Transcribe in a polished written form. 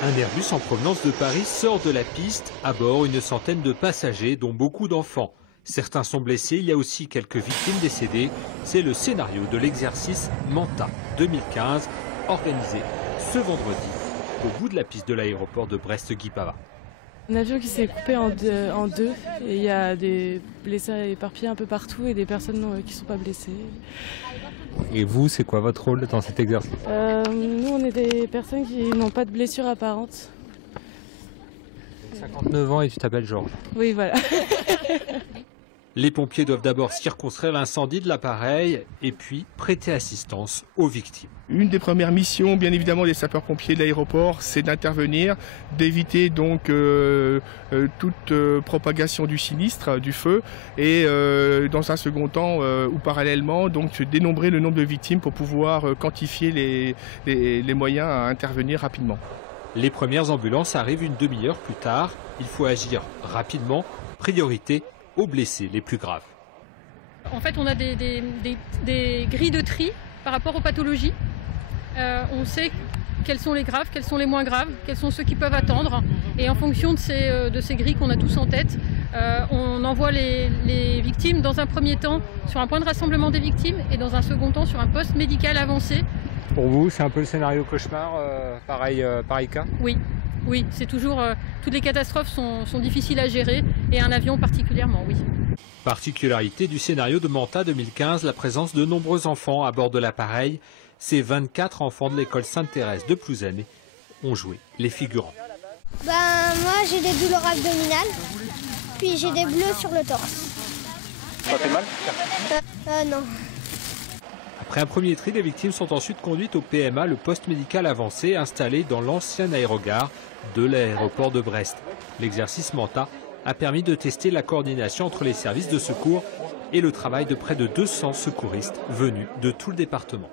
Un Airbus en provenance de Paris sort de la piste. À bord, une centaine de passagers, dont beaucoup d'enfants. Certains sont blessés, il y a aussi quelques victimes décédées. C'est le scénario de l'exercice Manta 2015, organisé ce vendredi au bout de la piste de l'aéroport de Brest-Guipava. Un avion qui s'est coupé en deux et il y a des blessés éparpillés un peu partout et des personnes qui ne sont pas blessées. Et vous, c'est quoi votre rôle dans cet exercice? Nous, on est des personnes qui n'ont pas de blessures apparentes. 59 ans et tu t'appelles Georges. Oui, voilà. Les pompiers doivent d'abord circonscrire l'incendie de l'appareil et puis prêter assistance aux victimes. Une des premières missions, bien évidemment, des sapeurs-pompiers de l'aéroport, c'est d'intervenir, d'éviter donc toute propagation du sinistre, du feu, et dans un second temps, ou parallèlement, donc dénombrer le nombre de victimes pour pouvoir quantifier les moyens à intervenir rapidement. Les premières ambulances arrivent une demi-heure plus tard. Il faut agir rapidement. Priorité aux blessés les plus graves. En fait, on a des grilles de tri par rapport aux pathologies. On sait quels sont les graves, quels sont les moins graves, quels sont ceux qui peuvent attendre. Et en fonction de ces grilles qu'on a tous en tête, on envoie les victimes dans un premier temps sur un point de rassemblement des victimes et dans un second temps sur un poste médical avancé. Pour vous, c'est un peu le scénario cauchemar, pareil cas? Oui, c'est toujours. Toutes les catastrophes sont difficiles à gérer et un avion particulièrement, oui. Particularité du scénario de Manta 2015, la présence de nombreux enfants à bord de l'appareil. Ces 24 enfants de l'école Sainte-Thérèse de Plouzané ont joué les figurants. Moi, j'ai des douleurs abdominales, puis j'ai des bleus sur le torse. Ça fait mal? Non. Après un premier tri, les victimes sont ensuite conduites au PMA, le poste médical avancé installé dans l'ancien aérogare de l'aéroport de Brest. L'exercice Manta a permis de tester la coordination entre les services de secours et le travail de près de 200 secouristes venus de tout le département.